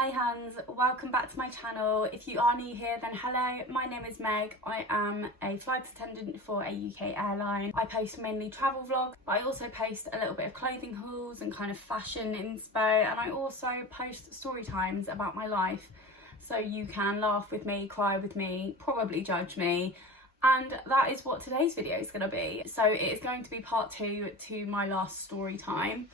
Hi huns, welcome back to my channel. If you are new here, then hello, my name is Meg. I am a flight attendant for a UK airline. I post mainly travel vlogs, but I also post a little bit of clothing hauls and kind of fashion inspo, and I also post story times about my life. So you can laugh with me, cry with me, probably judge me. And that is what today's video is going to be. So it is going to be part 2 to my last story time.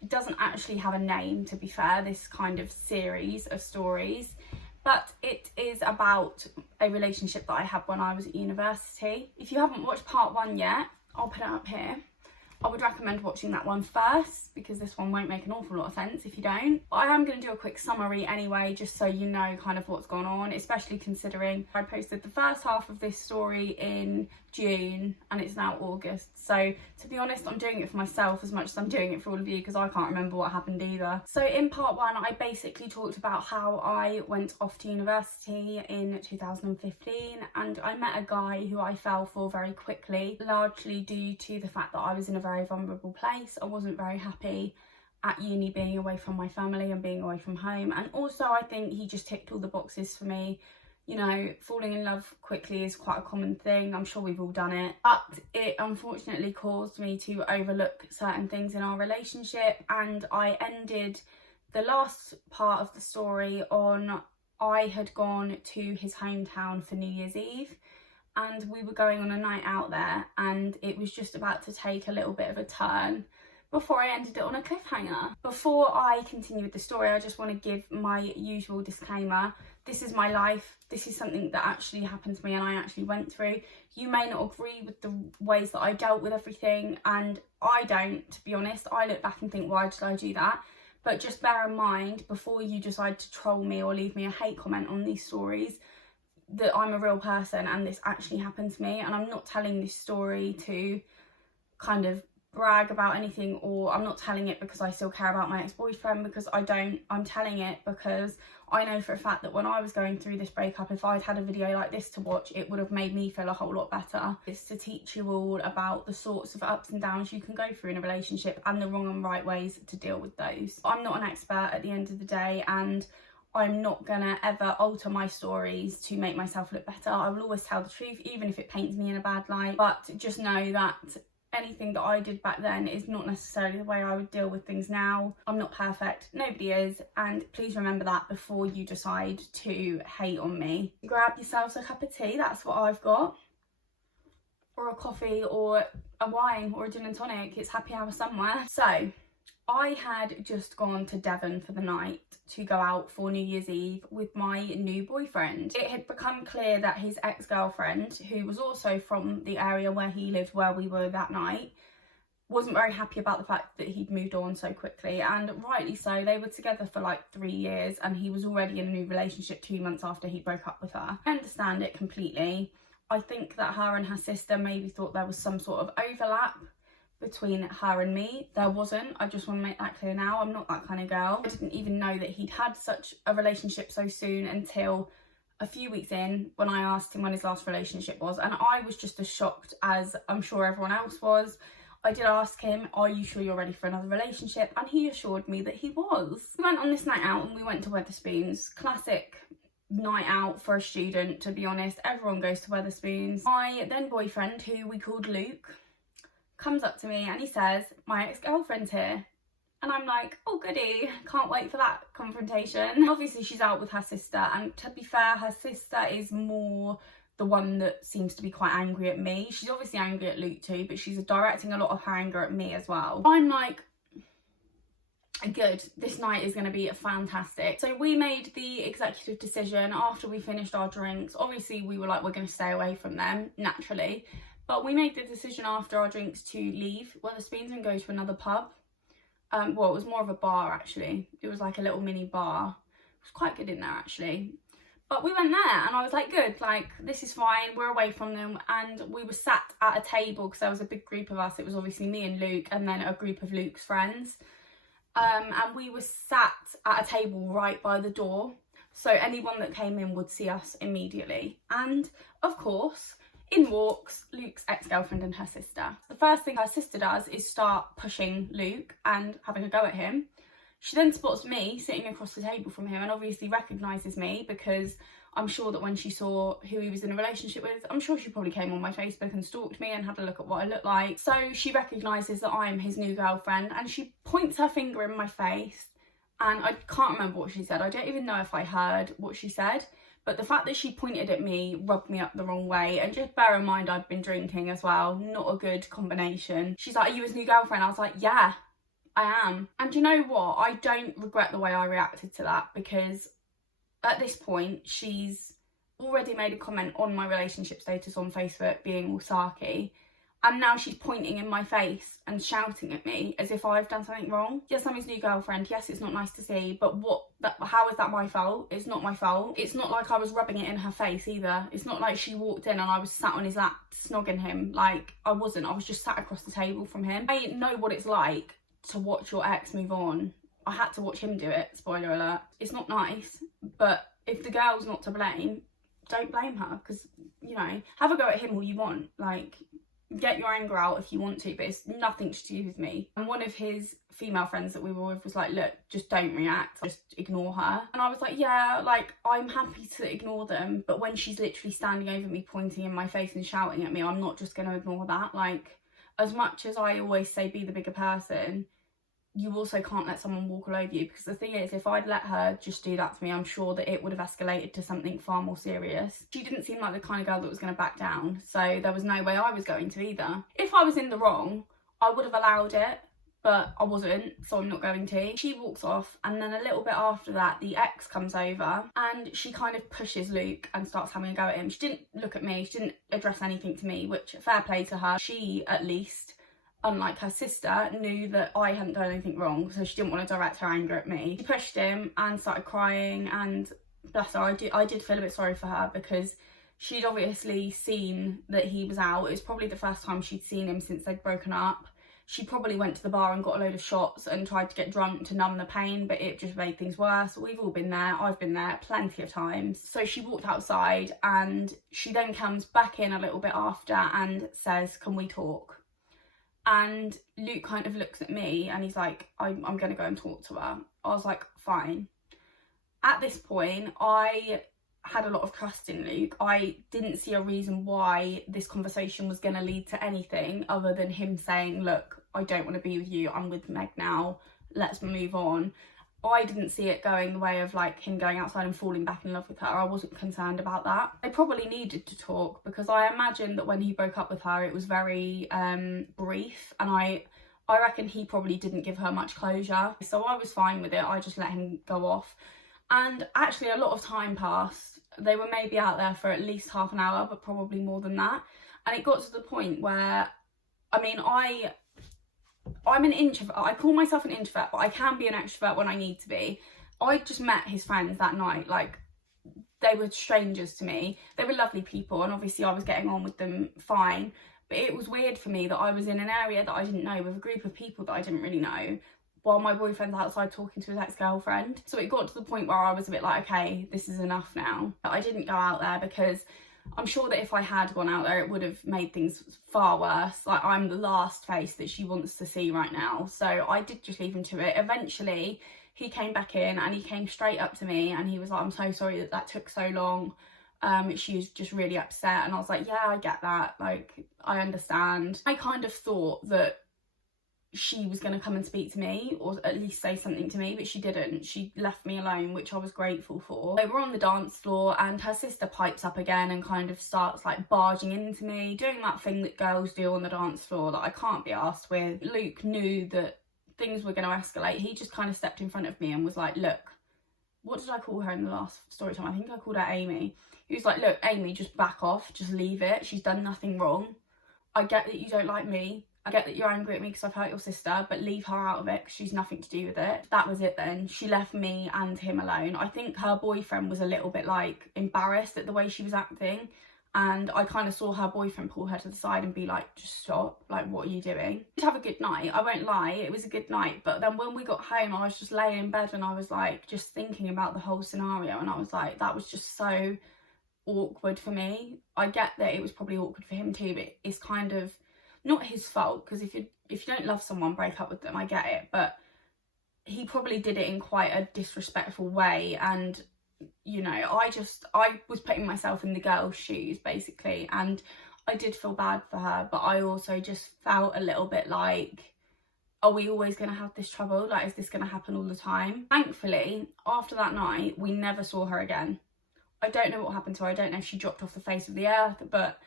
It doesn't actually have a name, to be fair, this kind of series of stories, but it is about a relationship that I had when I was at university. If you haven't watched part 1 yet, I'll put it up here. I would recommend watching that one first because this one won't make an awful lot of sense if you don't. But I am going to do a quick summary anyway, just so you know kind of what's gone on, especially considering I posted the first half of this story in June and it's now August. So to be honest, I'm doing it for myself as much as I'm doing it for all of you because I can't remember what happened either. So in part 1, I basically talked about how I went off to university in 2015 and I met a guy who I fell for very quickly, largely due to the fact that I was in a very vulnerable place. I wasn't very happy at uni being away from my family and being away from home, and also I think he just ticked all the boxes for me. You know, falling in love quickly is quite a common thing. I'm sure we've all done it. But it unfortunately caused me to overlook certain things in our relationship, and I ended the last part of the story on I had gone to his hometown for New Year's Eve and we were going on a night out there and it was just about to take a little bit of a turn before I ended it on a cliffhanger. Before I continue with the story, I just want to give my usual disclaimer. This is my life. This is something that actually happened to me and I actually went through. You may not agree with the ways that I dealt with everything, and I don't, to be honest. I look back and think, why did I do that? But just bear in mind, before you decide to troll me or leave me a hate comment on these stories, that I'm a real person and this actually happened to me, and I'm not telling this story to kind of brag about anything, or I'm not telling it because I still care about my ex-boyfriend, because I don't. I'm telling it because I know for a fact that when I was going through this breakup, if I'd had a video like this to watch, it would have made me feel a whole lot better. It's to teach you all about the sorts of ups and downs you can go through in a relationship and the wrong and right ways to deal with those. I'm not an expert at the end of the day, and I'm not gonna ever alter my stories to make myself look better. I will always tell the truth, even if it paints me in a bad light. But just know that anything that I did back then is not necessarily the way I would deal with things now. I'm not perfect, nobody is, and please remember that before you decide to hate on me. Grab yourselves a cup of tea, that's what I've got, or a coffee, or a wine, or a gin and tonic. It's happy hour somewhere. So I had just gone to Devon for the night to go out for New Year's Eve with my new boyfriend. It had become clear that his ex-girlfriend, who was also from the area where he lived, where we were that night, wasn't very happy about the fact that he'd moved on so quickly, and rightly so. They were together for like 3 years and he was already in a new relationship 2 months after he broke up with her. I understand it completely. I think that her and her sister maybe thought there was some sort of overlap between her and me. There wasn't. I just want to make that clear now. I'm not that kind of girl. I didn't even know that he'd had such a relationship so soon until a few weeks in, when I asked him when his last relationship was, and I was just as shocked as I'm sure everyone else was. I did ask him, are you sure you're ready for another relationship? And he assured me that he was. We went on this night out and we went to Wetherspoons. Classic night out for a student, to be honest. Everyone goes to Wetherspoons. My then boyfriend, who we called Luke, comes up to me and he says, my ex-girlfriend's here. And I'm like, oh goody, can't wait for that confrontation. Obviously she's out with her sister, and to be fair, her sister is more the one that seems to be quite angry at me. She's obviously angry at Luke too, but she's directing a lot of her anger at me as well. I'm like, good, this night is going to be fantastic. So we made the executive decision after we finished our drinks. Obviously we were like, we're going to stay away from them, naturally. But we made the decision after our drinks to leave Wetherspoons and go to another pub. Well, it was more of a bar actually. It was like a little mini bar. It was quite good in there actually. But we went there and I was like, good, like this is fine. We're away from them. And we were sat at a table because there was a big group of us. It was obviously me and Luke and then a group of Luke's friends. And we were sat at a table right by the door. So anyone that came in would see us immediately. And of course, in walks Luke's ex-girlfriend and her sister. The first thing her sister does is start pushing Luke and having a go at him. She then spots me sitting across the table from him and obviously recognises me, because I'm sure that when she saw who he was in a relationship with, I'm sure she probably came on my Facebook and stalked me and had a look at what I look like. So she recognises that I'm his new girlfriend, and she points her finger in my face, and I can't remember what she said. I don't even know if I heard what she said, but the fact that she pointed at me rubbed me up the wrong way. And just bear in mind, I've been drinking as well. Not a good combination. She's like, "Are you his new girlfriend?" I was like, "Yeah, I am." And you know what? I don't regret the way I reacted to that, because at this point, she's already made a comment on my relationship status on Facebook being all sarky. And now she's pointing in my face and shouting at me as if I've done something wrong. Yes, I'm his new girlfriend. Yes, it's not nice to see, but how is that my fault? It's not my fault. It's not like I was rubbing it in her face either. It's not like she walked in and I was sat on his lap snogging him. Like, I wasn't. I was just sat across the table from him. I know what it's like to watch your ex move on. I had to watch him do it, spoiler alert. It's not nice, but if the girl's not to blame, don't blame her, because, you know, have a go at him all you want. Like, get your anger out if you want to, but it's nothing to do with me. And one of his female friends that we were with was like, "Look, just don't react, just ignore her." And I was like, yeah, like, I'm happy to ignore them, but when she's literally standing over me, pointing in my face and shouting at me, I'm not just going to ignore that. Like, as much as I always say be the bigger person, you also can't let someone walk all over you, because the thing is, if I'd let her just do that to me, I'm sure that it would have escalated to something far more serious. She didn't seem like the kind of girl that was going to back down, so there was no way I was going to either. If I was in the wrong, I would have allowed it, but I wasn't, so I'm not going to. She walks off, and then a little bit after that, the ex comes over and she kind of pushes Luke and starts having a go at him. She didn't look at me, she didn't address anything to me, which, fair play to her. She, at least, unlike her sister, knew that I hadn't done anything wrong, so she didn't want to direct her anger at me. She pushed him and started crying, and bless her, I did feel a bit sorry for her, because she'd obviously seen that he was out. It was probably the first time she'd seen him since they'd broken up. She probably went to the bar and got a load of shots and tried to get drunk to numb the pain, but it just made things worse. We've all been there. I've been there plenty of times. So she walked outside, and she then comes back in a little bit after and says, "Can we talk?" And Luke kind of looks at me and he's like, I'm going to go and talk to her. I was like, fine. At this point, I had a lot of trust in Luke. I didn't see a reason why this conversation was going to lead to anything other than him saying, "Look, I don't want to be with you. I'm with Meg now. Let's move on." I didn't see it going the way of like him going outside and falling back in love with her. I wasn't concerned about that. They probably needed to talk, because I imagine that when he broke up with her, it was very brief, and I reckon he probably didn't give her much closure. So I was fine with it. I just let him go off. And actually a lot of time passed. They were maybe out there for at least half an hour, but probably more than that. And it got to the point where, I mean, I'm an introvert. I call myself an introvert, but I can be an extrovert when I need to be. I just met his friends that night. Like, they were strangers to me. They were lovely people, and obviously I was getting on with them fine. But it was weird for me that I was in an area that I didn't know with a group of people that I didn't really know, while my boyfriend's outside talking to his ex-girlfriend. So it got to the point where I was a bit like, okay, this is enough now. But I didn't go out there, because I'm sure that if I had gone out there, it would have made things far worse. Like, I'm the last face that she wants to see right now. So I did just leave him to it. Eventually, he came back in and he came straight up to me and he was like, "I'm so sorry that took so long. She was just really upset." And I was like, yeah, I get that. Like, I understand. I kind of thought that she was going to come and speak to me, or at least say something to me, but she didn't. She left me alone, which I was grateful for. They were on the dance floor and her sister pipes up again and kind of starts like barging into me, doing that thing that girls do on the dance floor that I can't be arsed with. Luke knew that things were going to escalate. He just kind of stepped in front of me and was like, "Look," what did I call her in the last story time? I think I called her Amy. He was like, "Look, Amy, just back off, just leave it. She's done nothing wrong. I get that you don't like me. I get that you're angry at me because I've hurt your sister, but leave her out of it because she's nothing to do with it." That was it then. She left me and him alone. I think her boyfriend was a little bit like embarrassed at the way she was acting, and I kind of saw her boyfriend pull her to the side and be like, "Just stop, like, what are you doing?" We'd have a good night, I won't lie, it was a good night, but then when we got home I was just laying in bed and I was like just thinking about the whole scenario, and I was like, that was just so awkward for me. I get that it was probably awkward for him too, but it's kind of not his fault, because if you don't love someone, break up with them, I get it, but he probably did it in quite a disrespectful way, and you know, I was putting myself in the girl's shoes basically, and I did feel bad for her, but I also just felt a little bit like, are we always going to have this trouble? Like, is this going to happen all the time? Thankfully, after that night, we never saw her again. I don't know what happened to her. I don't know if she dropped off the face of the earth, but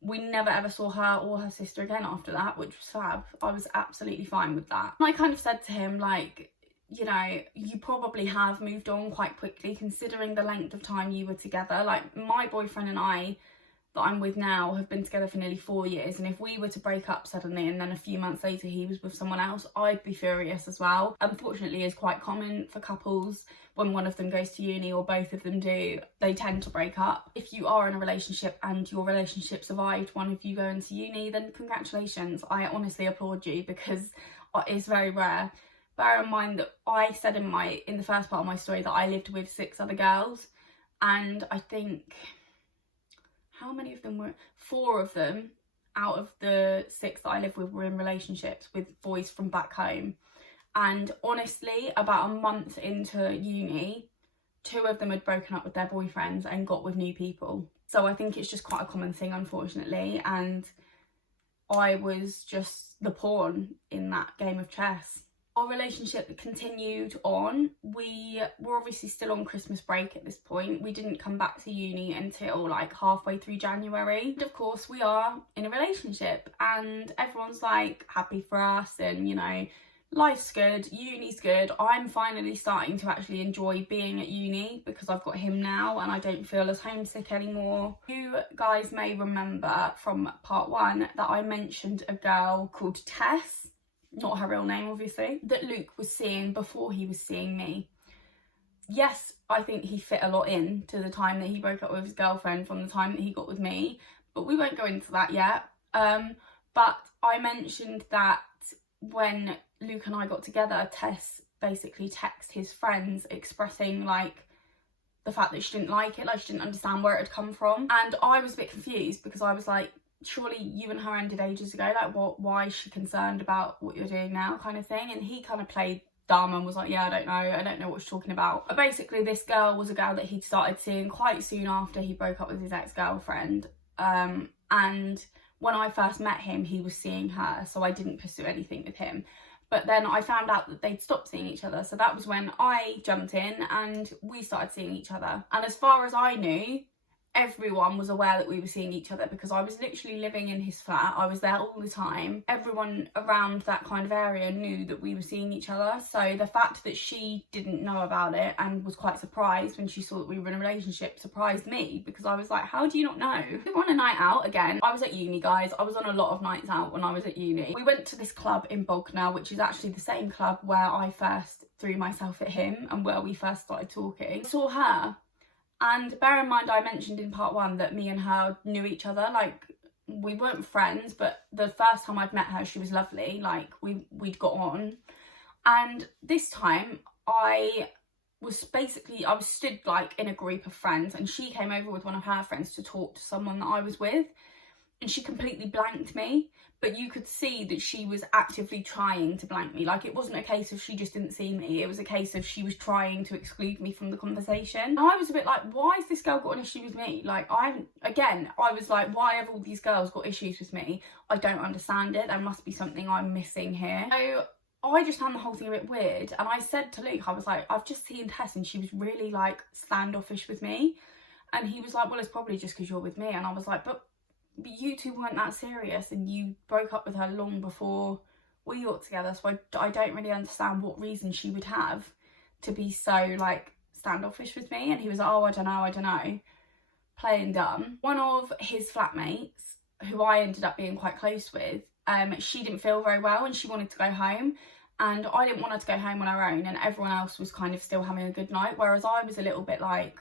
we never ever saw her or her sister again after that, which was fab. I was absolutely fine with that. And I kind of said to him, like, you know, you probably have moved on quite quickly considering the length of time you were together. Like, my boyfriend and I that I'm with now have been together for nearly 4 years, and if we were to break up suddenly and then a few months later he was with someone else, I'd be furious as well. Unfortunately, it's quite common for couples when one of them goes to uni or both of them do, they tend to break up. If you are in a relationship and your relationship survived one of you going to uni, then congratulations. I honestly applaud you, because it's very rare. Bear in mind that I said in the first part of my story that I lived with 6 other girls, and I think, how many of them were? 4 of them out of the 6 that I lived with were in relationships with boys from back home. And honestly, about a month into uni, 2 of them had broken up with their boyfriends and got with new people. So I think it's just quite a common thing, unfortunately. And I was just the pawn in that game of chess. Our relationship continued on. We were obviously still on Christmas break at this point. We didn't come back to uni until like halfway through January. And of course, we are in a relationship and everyone's like happy for us, and you know, life's good, uni's good. I'm finally starting to actually enjoy being at uni because I've got him now and I don't feel as homesick anymore. You guys may remember from part 1 that I mentioned a girl called Tess, not her real name obviously, that Luke was seeing before he was seeing me. Yes, I think he fit a lot in to the time that he broke up with his girlfriend from the time that he got with me, but we won't go into that yet. But I mentioned that when Luke and I got together, Tess basically texted his friends expressing like the fact that she didn't like it, like she didn't understand where it had come from. And I was a bit confused because I was like, surely you and her ended ages ago, like why is she concerned about what you're doing now, kind of thing. And he kind of played dumb and was like, yeah, I don't know what she's talking about. But basically this girl was a girl that he'd started seeing quite soon after he broke up with his ex-girlfriend, and when I first met him he was seeing her, so I didn't pursue anything with him. But then I found out that they'd stopped seeing each other, so that was when I jumped in and we started seeing each other. And as far as I knew, everyone was aware that we were seeing each other because I was literally living in his flat. I was there all the time. Everyone around that kind of area knew that we were seeing each other. So the fact that she didn't know about it and was quite surprised when she saw that we were in a relationship surprised me, because I was like, how do you not know? We were on a night out again. I was at uni, guys. I was on a lot of nights out when I was at uni. We went to this club in Bognor, which is actually the same club where I first threw myself at him and where we first started talking. I saw her. And bear in mind, I mentioned in part 1 that me and her knew each other. Like, we weren't friends, but the first time I'd met her, she was lovely. Like, we'd got on. And this time, I was stood like in a group of friends, and she came over with one of her friends to talk to someone that I was with. And she completely blanked me, but you could see that she was actively trying to blank me. Like, it wasn't a case of she just didn't see me, it was a case of she was trying to exclude me from the conversation. And I was a bit like, why has this girl got an issue with me? Like, I was like, why have all these girls got issues with me? I don't understand it. There must be something I'm missing here. So I just found the whole thing a bit weird, and I said to Luke, I was like, I've just seen Tess and she was really like standoffish with me. And he was like, well, it's probably just because you're with me. And I was like, but you two weren't that serious and you broke up with her long before we got together, so I don't really understand what reason she would have to be so like standoffish with me. And he was like, oh, I don't know, playing dumb. One of his flatmates, who I ended up being quite close with, she didn't feel very well and she wanted to go home, and I didn't want her to go home on her own, and everyone else was kind of still having a good night, whereas I was a little bit like,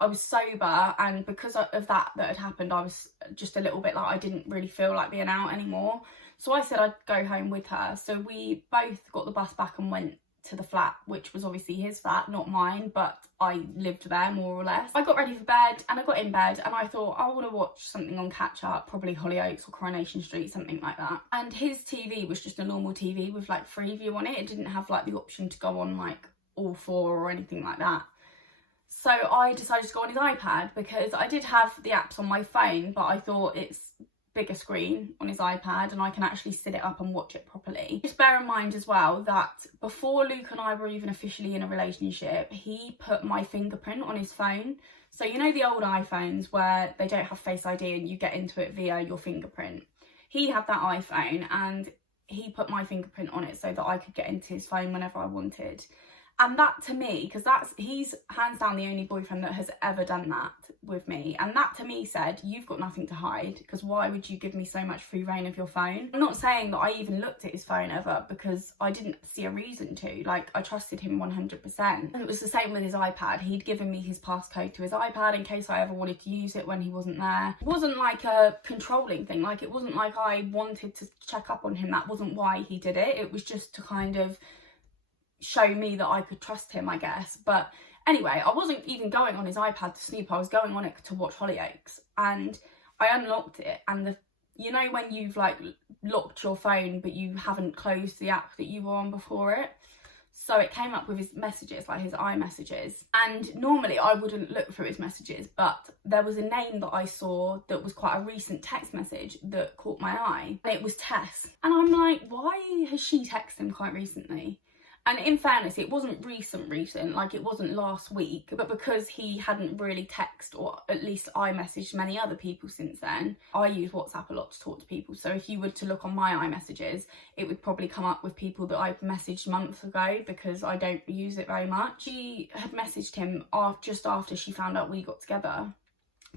I was sober, and because of that had happened, I was just a little bit like, I didn't really feel like being out anymore. So I said I'd go home with her. So we both got the bus back and went to the flat, which was obviously his flat, not mine, but I lived there more or less. I got ready for bed and I got in bed and I thought I want to watch something on catch up, probably Hollyoaks or Coronation Street, something like that. And his TV was just a normal TV with like Freeview on it. It didn't have like the option to go on like All 4 or anything like that. So I decided to go on his iPad because I did have the apps on my phone, but I thought it's bigger screen on his iPad and I can actually sit it up and watch it properly. Just bear in mind as well that before Luke and I were even officially in a relationship, he put my fingerprint on his phone. So you know the old iPhones where they don't have Face ID and you get into it via your fingerprint? He had that iPhone and he put my fingerprint on it so that I could get into his phone whenever I wanted. And that to me, because he's hands down the only boyfriend that has ever done that with me. And that to me said, you've got nothing to hide, because why would you give me so much free reign of your phone? I'm not saying that I even looked at his phone ever, because I didn't see a reason to. Like, I trusted him 100%. And it was the same with his iPad. He'd given me his passcode to his iPad in case I ever wanted to use it when he wasn't there. It wasn't like a controlling thing. Like, it wasn't like I wanted to check up on him. That wasn't why he did it. It was just to kind of show me that I could trust him, I guess. But anyway, I wasn't even going on his iPad to snoop. I was going on it to watch Hollyoaks, and I unlocked it, and you know when you've like locked your phone but you haven't closed the app that you were on before it? So it came up with his messages, like his iMessages, and normally I wouldn't look through his messages, but there was a name that I saw that was quite a recent text message that caught my eye, and it was Tess. And I'm like, why has she texted him quite recently? And in fairness, it wasn't recent, like it wasn't last week, but because he hadn't really texted, or at least I messaged many other people since then, I use WhatsApp a lot to talk to people. So if you were to look on my iMessages, it would probably come up with people that I've messaged months ago because I don't use it very much. She had messaged him just after she found out we got together,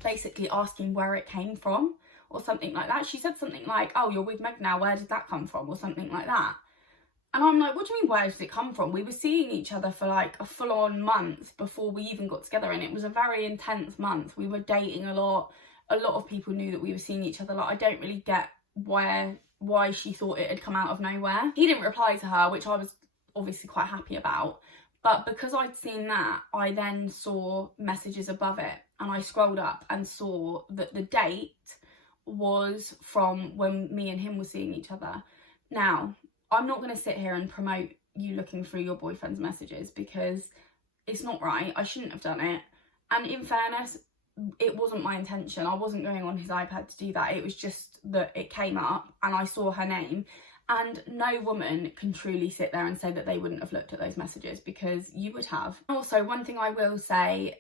basically asking where it came from or something like that. She said something like, oh, you're with Meg now, where did that come from, or something like that. And I'm like, what do you mean, where did it come from? We were seeing each other for like a full-on month before we even got together, and it was a very intense month. We were dating a lot. A lot of people knew that we were seeing each other. Like, I don't really get why she thought it had come out of nowhere. He didn't reply to her, which I was obviously quite happy about. But because I'd seen that, I then saw messages above it, and I scrolled up and saw that the date was from when me and him were seeing each other. Now, I'm not going to sit here and promote you looking through your boyfriend's messages because it's not right. I shouldn't have done it. And in fairness, it wasn't my intention. I wasn't going on his iPad to do that. It was just that it came up and I saw her name. And no woman can truly sit there and say that they wouldn't have looked at those messages, because you would have. Also, one thing I will say,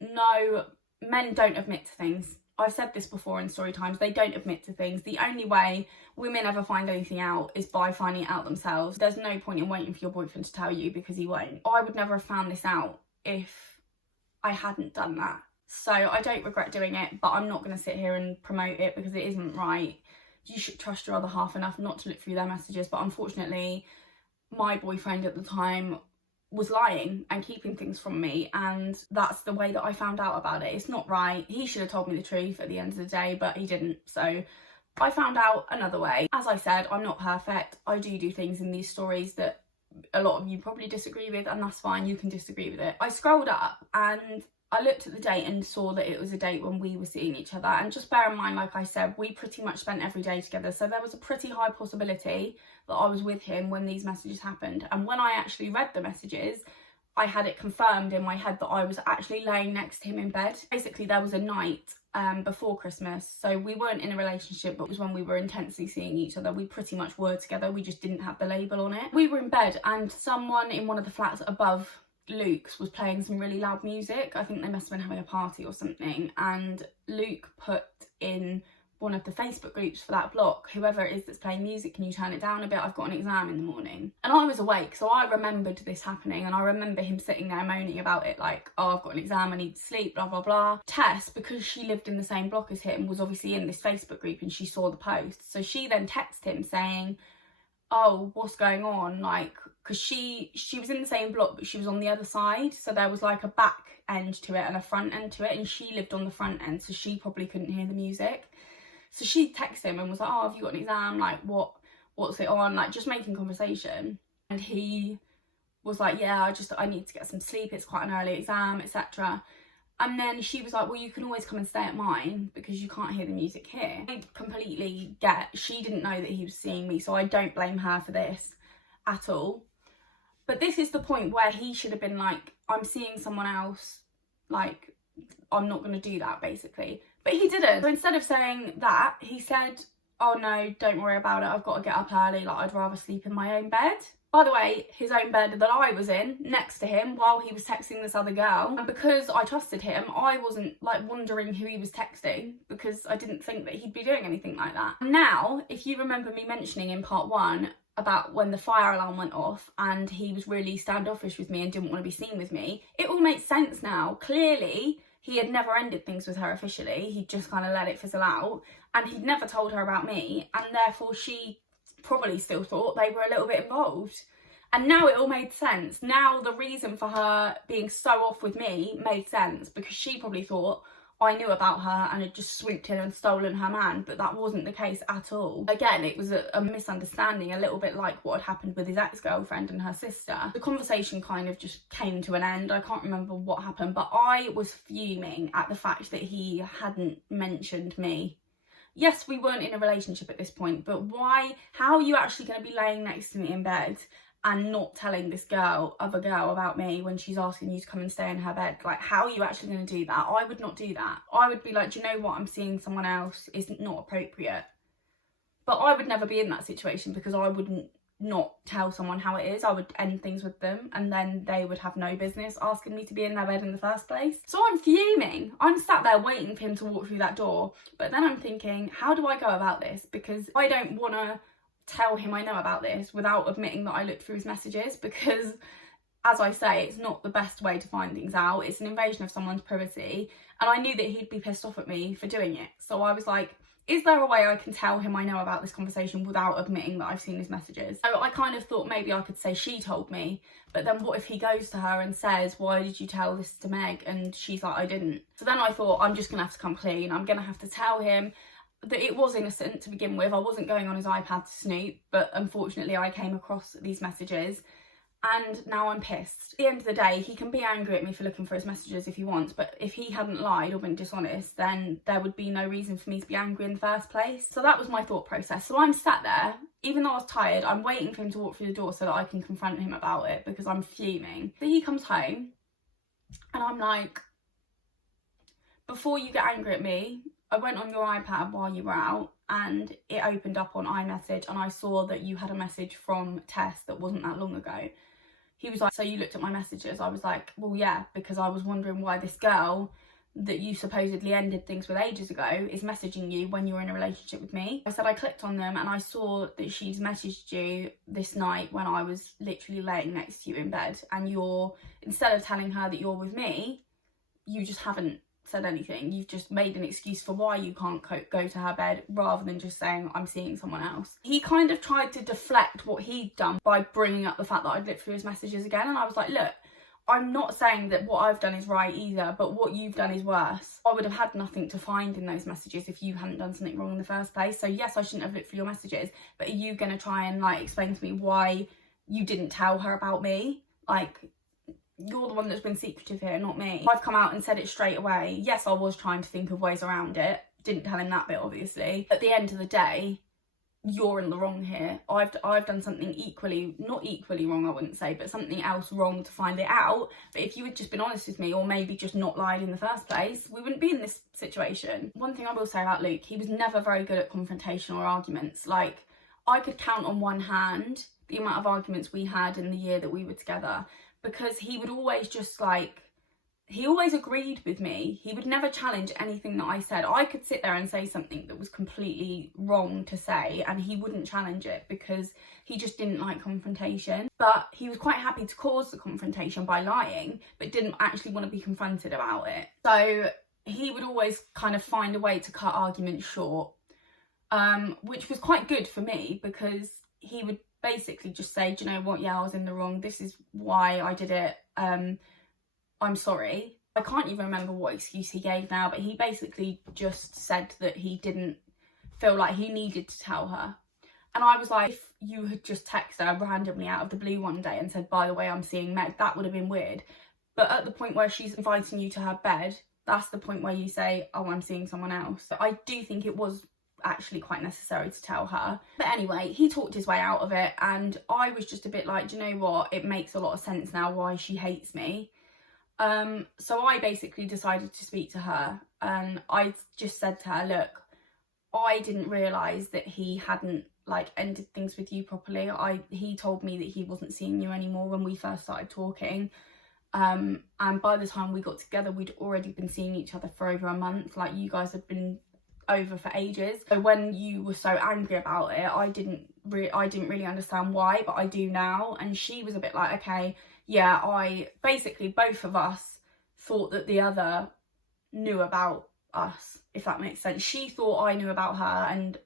no, men don't admit to things. I've said this before in story times, they don't admit to things. The only way women ever find anything out is by finding it out themselves. There's no point in waiting for your boyfriend to tell you, because he won't. I would never have found this out if I hadn't done that. So I don't regret doing it, but I'm not going to sit here and promote it because it isn't right. You should trust your other half enough not to look through their messages. But unfortunately, my boyfriend at the time was lying and keeping things from me, and that's the way that I found out about it. It's not right. He should have told me the truth at the end of the day, but he didn't. So I found out another way. As I said, I'm not perfect. I do things in these stories that a lot of you probably disagree with, and that's fine. You can disagree with it. I scrolled up and I looked at the date and saw that it was a date when we were seeing each other. And just bear in mind, like I said, we pretty much spent every day together. So there was a pretty high possibility that I was with him when these messages happened. And when I actually read the messages, I had it confirmed in my head that I was actually laying next to him in bed. Basically, there was a night before Christmas. So we weren't in a relationship, but it was when we were intensely seeing each other. We pretty much were together. We just didn't have the label on it. We were in bed and someone in one of the flats above Luke's was playing some really loud music. I think they must have been having a party or something, and Luke put in one of the Facebook groups for that block, whoever it is that's playing music, can you turn it down a bit, I've got an exam in the morning. And I was awake, so I remembered this happening, and I remember him sitting there moaning about it, like, oh, I've got an exam, I need to sleep, blah blah blah. Tess, because she lived in the same block as him, was obviously in this Facebook group and she saw the post, so she then texted him saying, oh, what's going on? Like, because she was in the same block, but she was on the other side, so there was like a back end to it and a front end to it, and she lived on the front end, so she probably couldn't hear the music. So she texted him and was like, oh, have you got an exam? Like, what's it on? Like, just making conversation. And he was like, yeah, I need to get some sleep, it's quite an early exam, etc. And then she was like, well, you can always come and stay at mine because you can't hear the music here. I completely get, she didn't know that he was seeing me, so I don't blame her for this at all. But this is the point where he should have been like, I'm seeing someone else, like, I'm not going to do that, basically. But he didn't. So instead of saying that, he said, oh no, don't worry about it, I've got to get up early, like I'd rather sleep in my own bed. By the way, his own bed that I was in, next to him, while he was texting this other girl. And because I trusted him, I wasn't like wondering who he was texting, because I didn't think that he'd be doing anything like that. Now, if you remember me mentioning in part 1 about when the fire alarm went off and he was really standoffish with me and didn't want to be seen with me, it all makes sense now. Clearly, he had never ended things with her officially. He'd just kind of let it fizzle out, and he'd never told her about me, and therefore she probably still thought they were a little bit involved. And now it all made sense. Now the reason for her being so off with me made sense, because she probably thought I knew about her and had just swooped in and stolen her man, but that wasn't the case at all. Again, it was a misunderstanding, a little bit like what had happened with his ex-girlfriend and her sister. The conversation kind of just came to an end. I can't remember what happened, but I was fuming at the fact that he hadn't mentioned me. Yes, we weren't in a relationship at this point, but why? How are you actually going to be laying next to me in bed and not telling this other girl about me when she's asking you to come and stay in her bed? Like, how are you actually going to do that? I would not do that. I would be like, do you know what? I'm seeing someone else is not appropriate. But I would never be in that situation, because I wouldn't not tell someone how it is. I would end things with them, and then they would have no business asking me to be in their bed in the first place. So I'm fuming. I'm sat there waiting for him to walk through that door. But then I'm thinking, how do I go about this? Because I don't want to tell him I know about this without admitting that I looked through his messages, because, as I say, it's not the best way to find things out. It's an invasion of someone's privacy, and I knew that he'd be pissed off at me for doing it. So I was like, is there a way I can tell him I know about this conversation without admitting that I've seen his messages? So I kind of thought maybe I could say she told me, but then what if he goes to her and says, why did you tell this to Meg? And she's like, I didn't. So then I thought, I'm just gonna have to come clean. I'm gonna have to tell him that it was innocent to begin with. I wasn't going on his iPad to snoop, but unfortunately I came across these messages, and now I'm pissed. At the end of the day, he can be angry at me for looking for his messages if he wants, but if he hadn't lied or been dishonest, then there would be no reason for me to be angry in the first place. So that was my thought process. So I'm sat there, even though I was tired, I'm waiting for him to walk through the door so that I can confront him about it, because I'm fuming. So he comes home, and I'm like, before you get angry at me, I went on your iPad while you were out, and it opened up on iMessage, and I saw that you had a message from Tess that wasn't that long ago. He was like, so you looked at my messages? I was like, well, yeah, because I was wondering why this girl that you supposedly ended things with ages ago is messaging you when you're in a relationship with me. I said I clicked on them, and I saw that she's messaged you this night when I was literally laying next to you in bed, and instead of telling her that you're with me, you just haven't said anything. You've just made an excuse for why you can't go to her bed, rather than just saying I'm seeing someone else. He kind of tried to deflect what he'd done by bringing up the fact that I'd looked through his messages again, and I was like, look, I'm not saying that what I've done is right either, but what you've done is worse. I would have had nothing to find in those messages if you hadn't done something wrong in the first place. So yes, I shouldn't have looked through your messages, but are you going to try and like explain to me why you didn't tell her about me? Like, you're the one that's been secretive here, not me. I've come out and said it straight away. Yes, I was trying to think of ways around it. Didn't tell him that bit, obviously. At the end of the day, you're in the wrong here. I've done something not equally wrong, I wouldn't say, but something else wrong to find it out. But if you had just been honest with me, or maybe just not lied in the first place, we wouldn't be in this situation. One thing I will say about Luke, he was never very good at confrontation or arguments. Like, I could count on one hand the amount of arguments we had in the year that we were together, because he would always just like, he always agreed with me. He would never challenge anything that I said. I could sit there and say something that was completely wrong to say, and he wouldn't challenge it because he just didn't like confrontation. But he was quite happy to cause the confrontation by lying, but didn't actually want to be confronted about it. So he would always kind of find a way to cut arguments short, which was quite good for me, because he would basically just say, do you know what, yeah, I was in the wrong, this is why I did it, I'm sorry. I can't even remember what excuse he gave now, but he basically just said that he didn't feel like he needed to tell her. And I was like, if you had just texted her randomly out of the blue one day and said, by the way, I'm seeing Meg, that would have been weird. But at the point where she's inviting you to her bed, that's the point where you say, oh, I'm seeing someone else. So I do think it was actually quite necessary to tell her. But anyway, he talked his way out of it, and I was just a bit like, do you know what? It makes a lot of sense now why she hates me. So I basically decided to speak to her, and I just said to her, look, I didn't realise that he hadn't like ended things with you properly. He told me that he wasn't seeing you anymore when we first started talking. And by the time we got together, we'd already been seeing each other for over a month. Like, you guys had been over for ages. So when you were so angry about it, I didn't really understand why, but I do now. And she was a bit like, okay, yeah, basically both of us thought that the other knew about us, if that makes sense. She thought I knew about her, and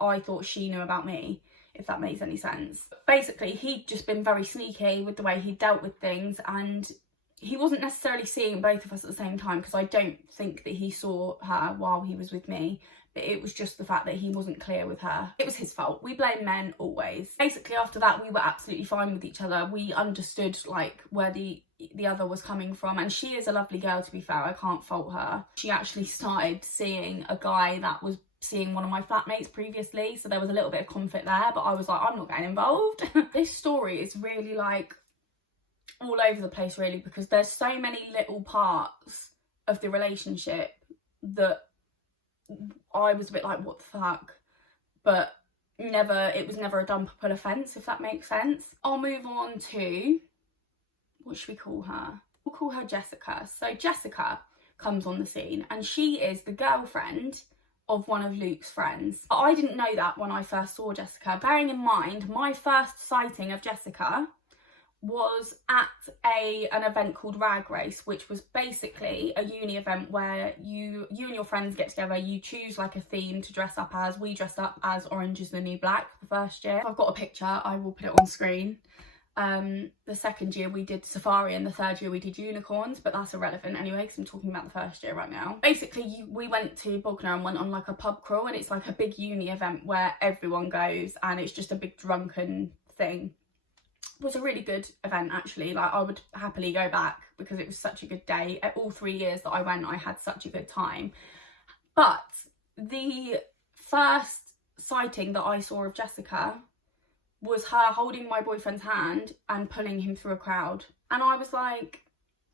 I thought she knew about me, if that makes any sense. Basically, he'd just been very sneaky with the way he dealt with things, and he wasn't necessarily seeing both of us at the same time, because I don't think that he saw her while he was with me, but it was just the fact that he wasn't clear with her. It was his fault. We blame men always. Basically, after that, we were absolutely fine with each other. We understood like where the other was coming from, and she is a lovely girl, to be fair. I can't fault her. She actually started seeing a guy that was seeing one of my flatmates previously, so there was a little bit of conflict there, but I was like, I'm not getting involved. This story is really like all over the place, really, because there's so many little parts of the relationship that I was a bit like, what the fuck? But it was never a dump or pull offence, if that makes sense. I'll move on to, what should we call her? We'll call her Jessica. So Jessica comes on the scene, and she is the girlfriend of one of Luke's friends. I didn't know that when I first saw Jessica. Bearing in mind, my first sighting of Jessica was at an event called Rag Race, which was basically a uni event where you and your friends get together, you choose like a theme to dress up as. We dressed up as Orange is the New Black the first year. I've got a picture, I will put it on screen. The second year we did Safari, and the third year we did Unicorns, but that's irrelevant anyway because I'm talking about the first year right now. Basically, we went to Bognor and went on like a pub crawl, and it's like a big uni event where everyone goes, and it's just a big drunken thing. It was a really good event, actually. Like, I would happily go back because it was such a good day. All 3 years that I went, I had such a good time. But the first sighting that I saw of Jessica was her holding my boyfriend's hand and pulling him through a crowd. And I was like,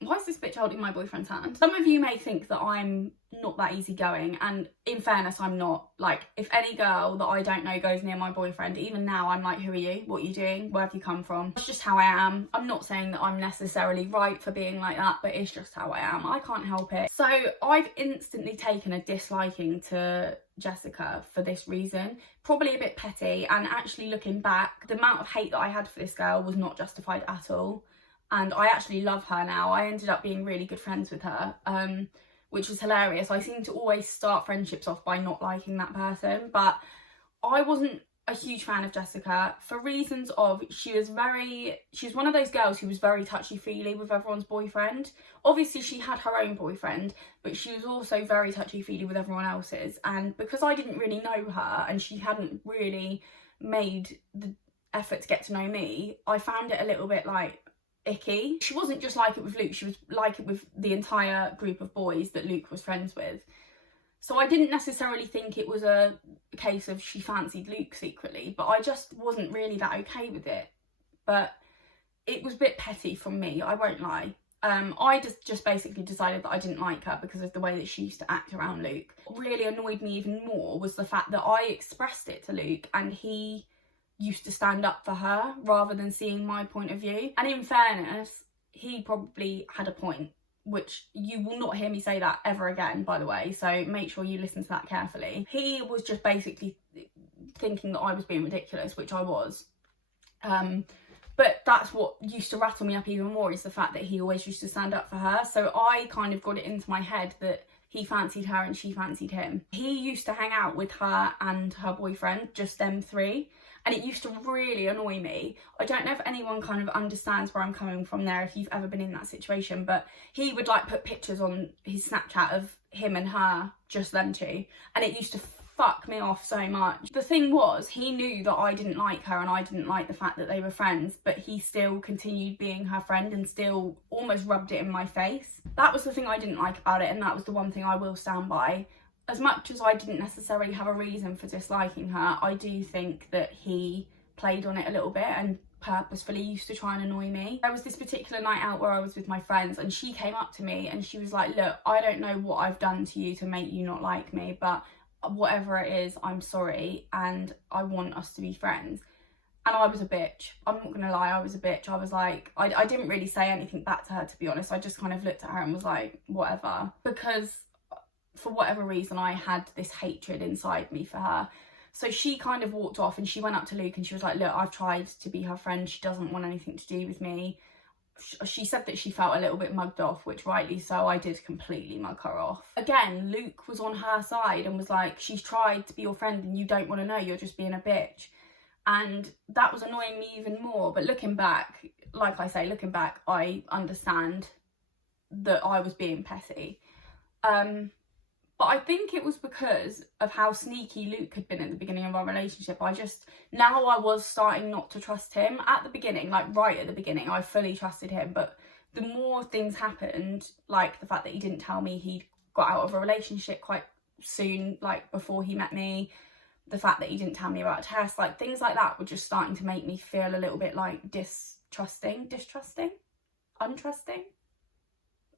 why is this bitch holding my boyfriend's hand? Some of you may think that I'm not that easygoing, and in fairness, I'm not. Like, if any girl that I don't know goes near my boyfriend, even now, I'm like, who are you? What are you doing? Where have you come from? It's just how I am. I'm not saying that I'm necessarily right for being like that, but it's just how I am. I can't help it. So I've instantly taken a disliking to Jessica for this reason. Probably a bit petty, and actually looking back, the amount of hate that I had for this girl was not justified at all. And I actually love her now. I ended up being really good friends with her, which was hilarious. I seem to always start friendships off by not liking that person, but I wasn't a huge fan of Jessica for reasons of she was one of those girls who was very touchy-feely with everyone's boyfriend. Obviously, she had her own boyfriend, but she was also very touchy-feely with everyone else's. And because I didn't really know her and she hadn't really made the effort to get to know me, I found it a little bit like icky. She wasn't just like it with Luke, she was like it with the entire group of boys that Luke was friends with. So I didn't necessarily think it was a case of she fancied Luke secretly, but I just wasn't really that okay with it. But it was a bit petty from me, I won't lie. I just basically decided that I didn't like her because of the way that she used to act around Luke. What really annoyed me even more was the fact that I expressed it to Luke and he used to stand up for her rather than seeing my point of view. And in fairness, he probably had a point, which you will not hear me say that ever again, by the way, so make sure you listen to that carefully. He was just basically thinking that I was being ridiculous, which I was. But that's what used to rattle me up even more, is the fact that he always used to stand up for her. So I kind of got it into my head that he fancied her and she fancied him. He used to hang out with her and her boyfriend, just them three. And it used to really annoy me. I don't know if anyone kind of understands where I'm coming from there, if you've ever been in that situation, but he would like put pictures on his Snapchat of him and her, just them two. And it used to fuck me off so much. The thing was, he knew that I didn't like her and I didn't like the fact that they were friends, but he still continued being her friend and still almost rubbed it in my face. That was the thing I didn't like about it, and that was the one thing I will stand by. As much as I didn't necessarily have a reason for disliking her, I do think that he played on it a little bit and purposefully used to try and annoy me. There was this particular night out where I was with my friends and she came up to me and she was like, look, I don't know what I've done to you to make you not like me, but whatever it is, I'm sorry and I want us to be friends. And I was a bitch. I'm not gonna lie, I was a bitch. I was like, I didn't really say anything back to her, to be honest. I just kind of looked at her and was like, whatever. Because for whatever reason, I had this hatred inside me for her. So she kind of walked off and she went up to Luke and she was like, look, I've tried to be her friend. She doesn't want anything to do with me. She said that she felt a little bit mugged off, which rightly so, I did completely mug her off. Again, Luke was on her side and was like, she's tried to be your friend and you don't want to know, you're just being a bitch. And that was annoying me even more. But looking back, like I say, looking back, I understand that I was being petty. But I think it was because of how sneaky Luke had been at the beginning of our relationship. Now I was starting not to trust him. At the beginning, like right at the beginning, I fully trusted him. But the more things happened, like the fact that he didn't tell me he'd got out of a relationship quite soon, like before he met me, the fact that he didn't tell me about a test, like things like that were just starting to make me feel a little bit like distrusting, untrusting.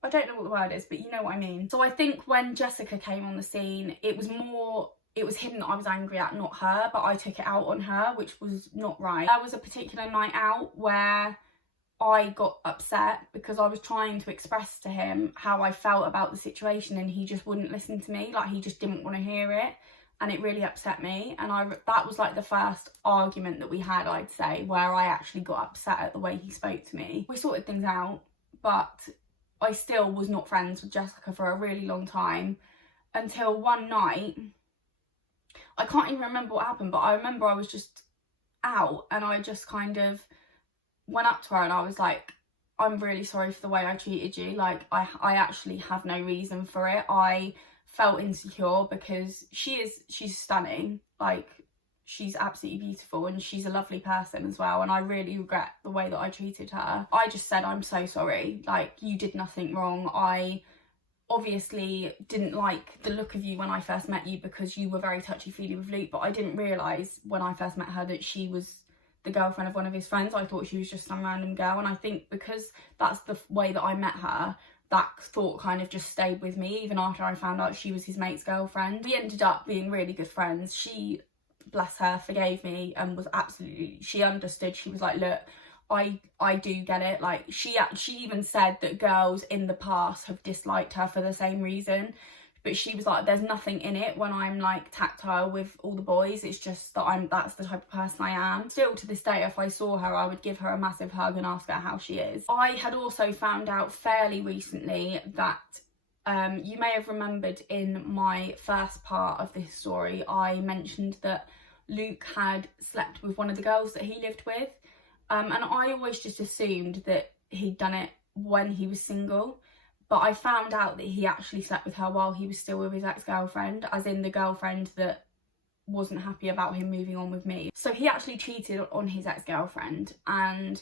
I don't know what the word is, but you know what I mean. So I think when Jessica came on the scene, it was him that I was angry at, not her, but I took it out on her, which was not right. There was a particular night out where I got upset because I was trying to express to him how I felt about the situation and he just wouldn't listen to me, like he just didn't want to hear it, and it really upset me. And that was like the first argument that we had, I'd say, where I actually got upset at the way he spoke to me. We sorted things out, but I still was not friends with Jessica for a really long time until one night. I can't even remember what happened, but I remember I was just out and I just kind of went up to her and I was like, I'm really sorry for the way I treated you. Like, I actually have no reason for it. I felt insecure because she's stunning. Like, she's absolutely beautiful and she's a lovely person as well, and I really regret the way that I treated her. I just said, I'm so sorry, like you did nothing wrong. I obviously didn't like the look of you when I first met you because you were very touchy-feely with Luke, but I didn't realise when I first met her that she was the girlfriend of one of his friends. I thought she was just some random girl, and I think because that's the way that I met her, that thought kind of just stayed with me even after I found out she was his mate's girlfriend. We ended up being really good friends. She, bless her, forgave me and was absolutely, she understood. She was like, look, I do get it. Like she even said that girls in the past have disliked her for the same reason, but she was like, there's nothing in it when I'm like tactile with all the boys, it's just that that's the type of person I am. Still to this day, if I saw her, I would give her a massive hug and ask her how she is. I had also found out fairly recently that you may have remembered in my first part of this story, I mentioned that Luke had slept with one of the girls that he lived with. And I always just assumed that he'd done it when he was single. But I found out that he actually slept with her while he was still with his ex-girlfriend, as in the girlfriend that wasn't happy about him moving on with me. So he actually cheated on his ex-girlfriend, and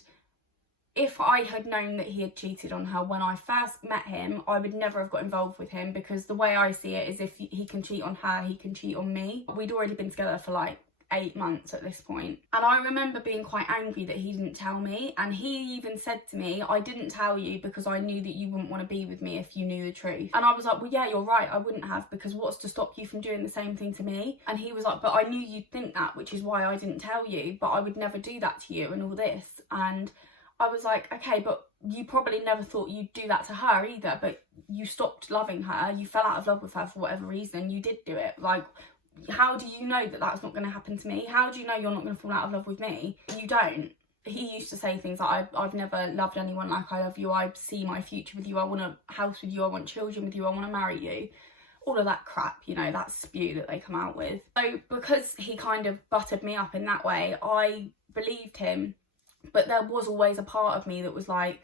if I had known that he had cheated on her when I first met him, I would never have got involved with him, because the way I see it is if he can cheat on her, he can cheat on me. We'd already been together for like 8 months at this point, and I remember being quite angry that he didn't tell me, and he even said to me, I didn't tell you because I knew that you wouldn't want to be with me if you knew the truth. And I was like, well yeah, you're right, I wouldn't have, because what's to stop you from doing the same thing to me? And he was like, but I knew you'd think that, which is why I didn't tell you, but I would never do that to you and all this. And I was like, okay, but you probably never thought you'd do that to her either, but you stopped loving her, you fell out of love with her for whatever reason, you did do it. Like, how do you know that that's not going to happen to me? How do you know you're not going to fall out of love with me? You don't. He used to say things like, I've never loved anyone like I love you, I see my future with you, I want a house with you, I want children with you, I want to marry you. All of that crap, you know, that spew that they come out with. So because he kind of buttered me up in that way, I believed him, but there was always a part of me that was like,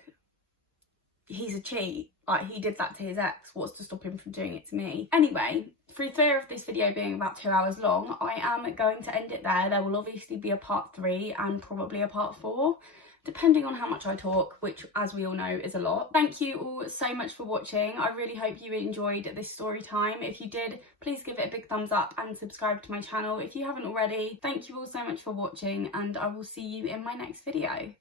he's a cheat. Like, he did that to his ex, what's to stop him from doing it to me? Anyway, through fear of this video being about 2 hours long, I am going to end it there. There will obviously be a part 3 and probably a part 4, depending on how much I talk, which, as we all know, is a lot. Thank you all so much for watching. I really hope you enjoyed this story time. If you did, please give it a big thumbs up and subscribe to my channel if you haven't already. Thank you all so much for watching, and I will see you in my next video.